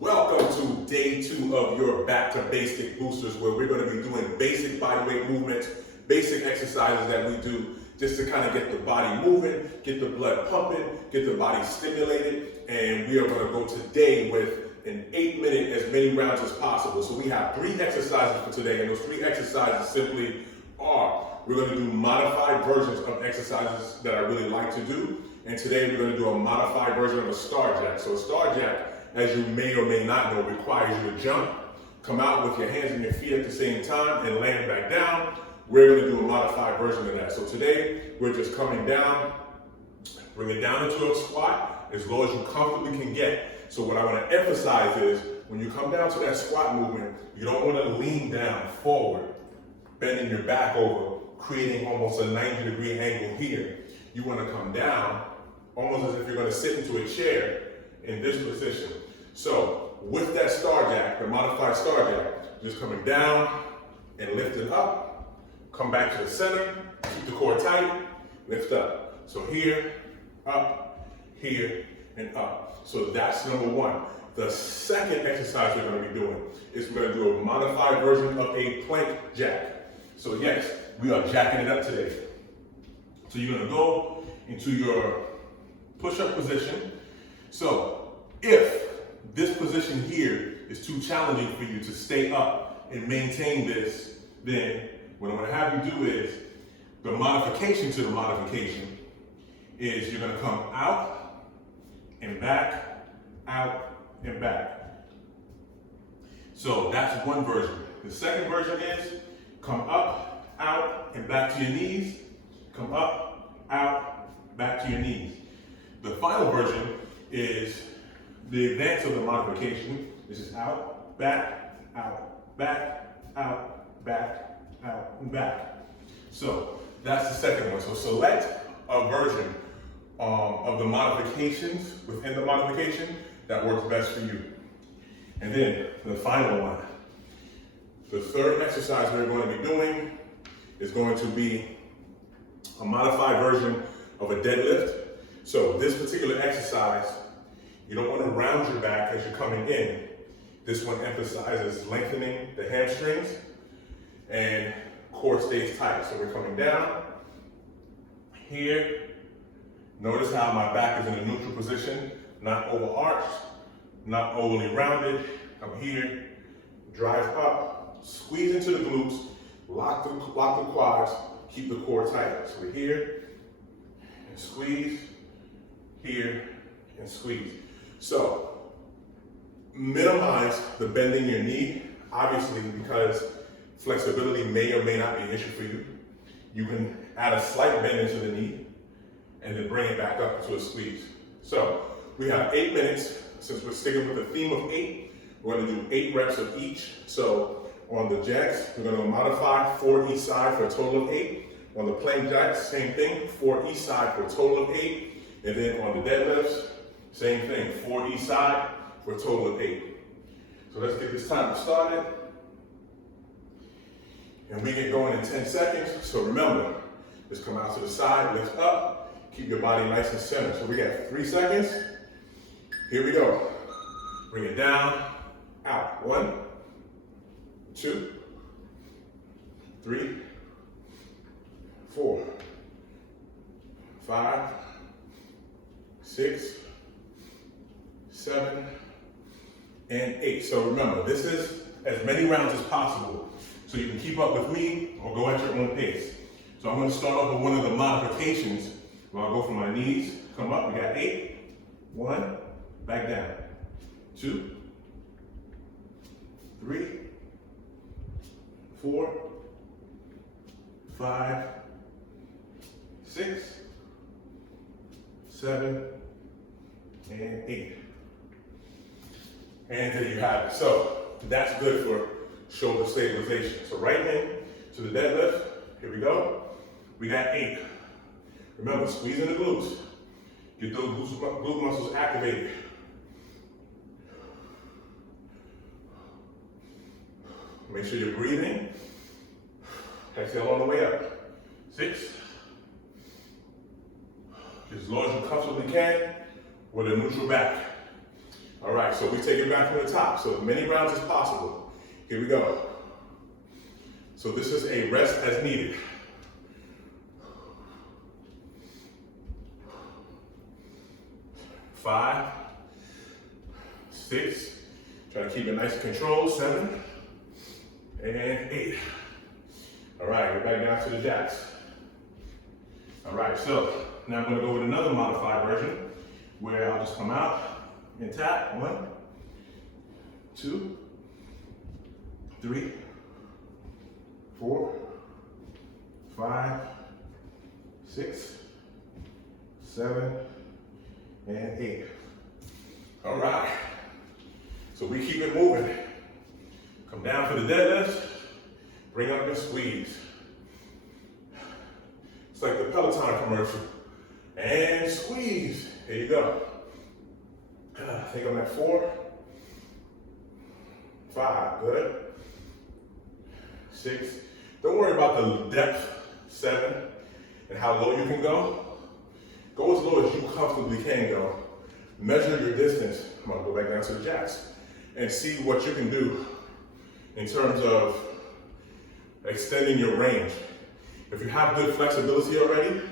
Welcome to day 2 of your Back to Basic Boosters, where we're going to be doing basic bodyweight movements, basic exercises that we do just to kind of get the body moving, get the blood pumping, get the body stimulated. And we are going to go today with an 8-minute, as many rounds as possible. So we have 3 exercises for today, and those 3 exercises simply are, we're going to do modified versions of exercises that I really like to do. And today we're going to do a modified version of a star jack. So a star jack, as you may or may not know, requires you to jump, come out with your hands and your feet at the same time, and land back down. We're going to do a modified version of that. So today, we're just coming down, bring it down into a squat as low as you comfortably can get. So what I want to emphasize is, when you come down to that squat movement, you don't want to lean down forward, bending your back over, creating almost a 90-degree angle here. You want to come down almost as if you're going to sit into a chair in this position. So with that star jack, the modified star jack, just coming down and lift it up, come back to the center, keep the core tight, lift up. So here, and up. So that's number 1. The second exercise we're going to be doing is we're going to do a modified version of a plank jack. So yes, we are jacking it up today. So you're going to go into your push-up position. So if this position here is too challenging for you to stay up and maintain this, then what I'm going to have you do is, the modification to the modification is you're going to come out and back, out and back. So that's one version. The second version is come up, out, and back to your knees. Come up, out, back to your knees. The final version is the advance of the modification. This is out, back, out, back, out, back, out, and back. So that's the second one. So select a version of the modifications within the modification that works best for you. And then the final one. The third exercise we're going to be doing is going to be a modified version of a deadlift. So this particular exercise, you don't want to round your back as you're coming in. This one emphasizes lengthening the hamstrings and core stays tight. So we're coming down here. Notice how my back is in a neutral position, not overarched, not overly rounded. Come here, drive up, squeeze into the glutes, lock the quads, keep the core tight. So we're here and squeeze, here and squeeze. So minimize the bending your knee, obviously, because flexibility may or may not be an issue for you. You can add a slight bend into the knee and then bring it back up to a squeeze. So we have 8 minutes. Since we're sticking with the theme of 8, we're going to do 8 reps of each. So on the jacks, we're going to modify 4 each side for a total of 8. On the plank jacks, same thing, 4 each side for a total of 8. And then on the deadlifts, same thing, 4 each side for a total of 8. So let's get this timer started. And we get going in 10 seconds. So remember, just come out to the side, lift up, keep your body nice and centered. So we got 3 seconds. Here we go. Bring it down, out. 1, 2, 3, 4, 5, 6, 7, and 8. So remember, this is as many rounds as possible, so you can keep up with me or go at your own pace. So I'm going to start off with one of the modifications where I'll go from my knees, come up. We got 8, 1, back down, 2, 3, 4, 5, 6, 7, and 8. And there you have it. So that's good for shoulder stabilization. So right in to the deadlift. Here we go. We got 8. Remember, squeeze in the glutes. Get those glute muscles activated. Make sure you're breathing. Exhale on the way up. 6. As low as you comfortably can with a neutral back. All right. right, so we take it back from the top. So as many rounds as possible. Here we go. So this is a rest as needed. 5, 6, try to keep it nice and controlled, 7, and 8. All right, we're back down to the jacks. All right, so now I'm gonna go with another modified version where I'll just come out and tap. 1, 2, 3, 4, 5, 6, 7, and 8. All right. So we keep it moving. Come down for the deadlift. Bring up and squeeze. It's like the Peloton commercial. And squeeze. Here you go. I think I'm at 4, 5. Good. 6. Don't worry about the depth. 7. And how low you can go. Go as low as you comfortably can go. Measure your distance. I'm gonna go back down to the jacks and see what you can do in terms of extending your range. If you have good flexibility already,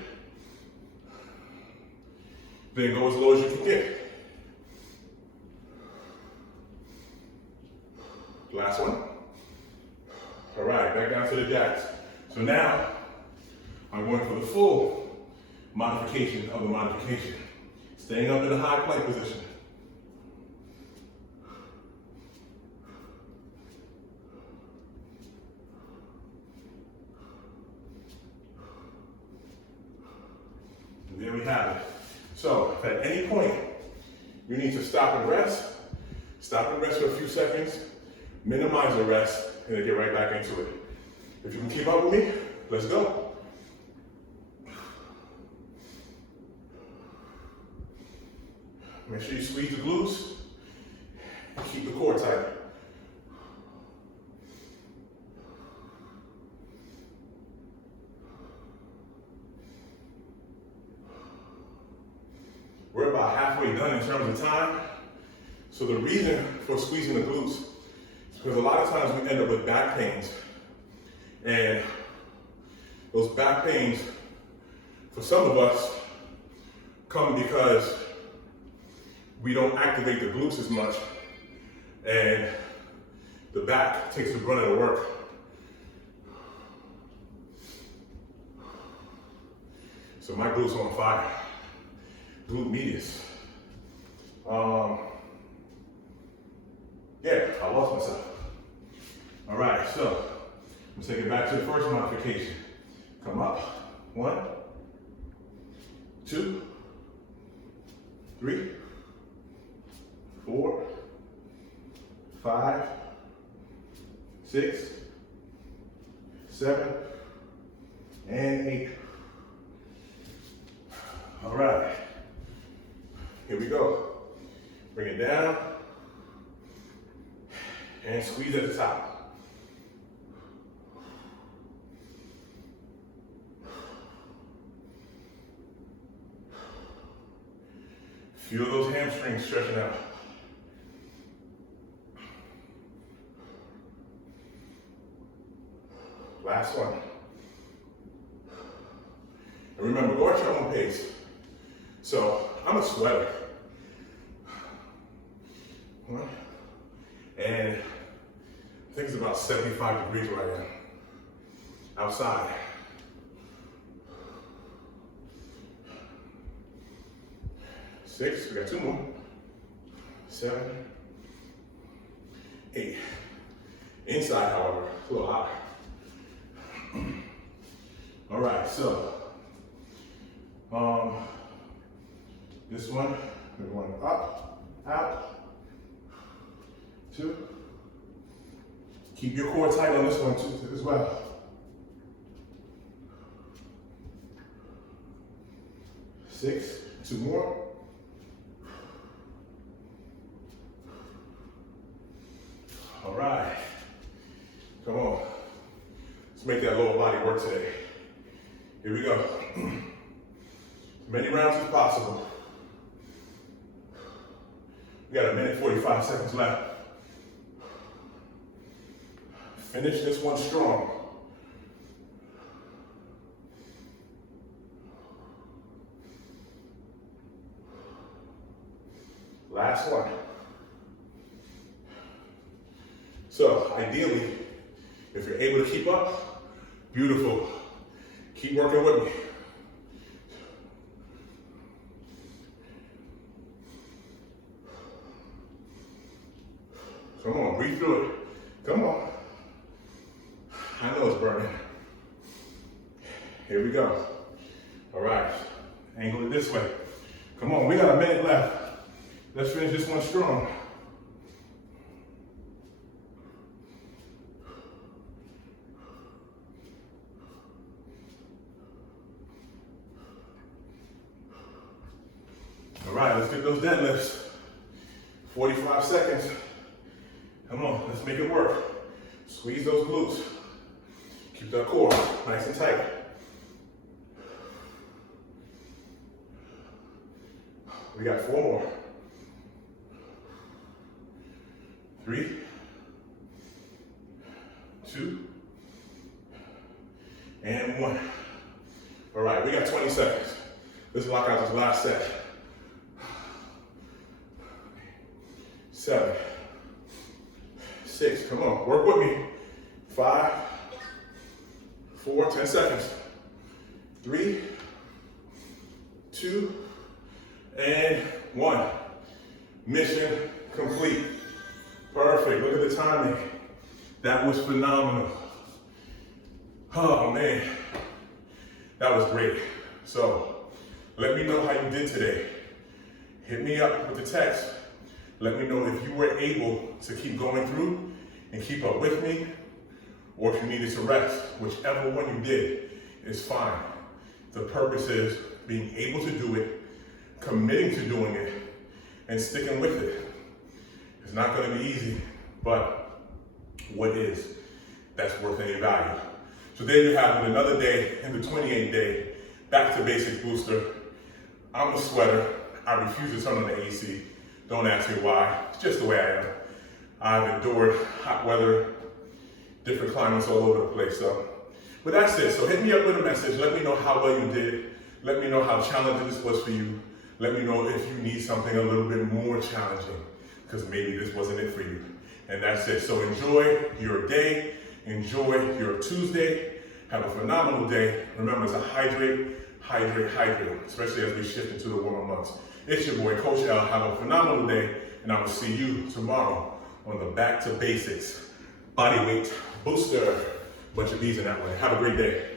then go as low as you can get. Last one. All right, back down to the jacks. So now, I'm going for the full modification of the modification. Staying up in a high plank position. And there we have it. So if at any point you need to stop and rest for a few seconds, minimize the rest, and then get right back into it. If you can keep up with me, let's go. Make sure you squeeze the glutes and keep the core tight. We're about halfway done in terms of time. So the reason for squeezing the glutes is because a lot of times we end up with back pains. And those back pains, for some of us, come because we don't activate the glutes as much, and the back takes the brunt of the work. So my glutes are on fire. Glute medius. Yeah, I lost myself. All right, so I'm gonna take it back to the first modification. Come up. 1, 2, 3, 4, 5, 6, 7, and 8. All right, here we go. Bring it down and squeeze at the top. Feel those hamstrings stretching out. Last one. And remember, go at your own pace. So I'm a sweater. And I think it's about 75 degrees right now. Outside. Six, we got 2 more. 7, 8. Inside, however, a little hotter. All right, so this one, we're going up, out, 2. Keep your core tight on this one too as well. 6, 2 more. All right, come on. Let's make that lower body work today. Here we go. As many rounds as possible. We got 1:45 seconds left. Finish this one strong. Last one. So ideally, if you're able to keep up, beautiful. Keep working with me. Come on, breathe through it. Come on. I know it's burning. Here we go. All right, angle it this way. Come on, we got a minute left. Let's finish this one strong. All right, let's get those deadlifts. 45 seconds. Come on, let's make it work. Squeeze those glutes. Keep that core nice and tight. We got 4 more. 3, 2, and 1. All right, we got 20 seconds. Let's lock out this last set. 7, 6, come on, work with me. 5, 4, 10 seconds. 3, 2, and 1. Mission complete. Perfect, look at the timing. That was phenomenal. Oh man, that was great. So, let me know how you did today. Hit me up with the text. Let me know if you were able to keep going through and keep up with me, or if you needed to rest. Whichever one you did is fine. The purpose is being able to do it, committing to doing it, and sticking with it. It's not gonna be easy, but what is? That's worth any value. So there you have it, another day in the 28-day Back to Basics Booster. I'm a sweater. I refuse to turn on the AC. Don't ask me why. It's just the way I am. I've endured hot weather, different climates all over the place. But that's it. So hit me up with a message. Let me know how well you did. Let me know how challenging this was for you. Let me know if you need something a little bit more challenging, because maybe this wasn't it for you. And that's it. So enjoy your day. Enjoy your Tuesday. Have a phenomenal day. Remember to hydrate, hydrate, hydrate, especially as we shift into the warmer months. It's your boy, Coach L. Have a phenomenal day, and I will see you tomorrow on the Back to Basics Bodyweight Booster. Bunch of these in that way. Have a great day.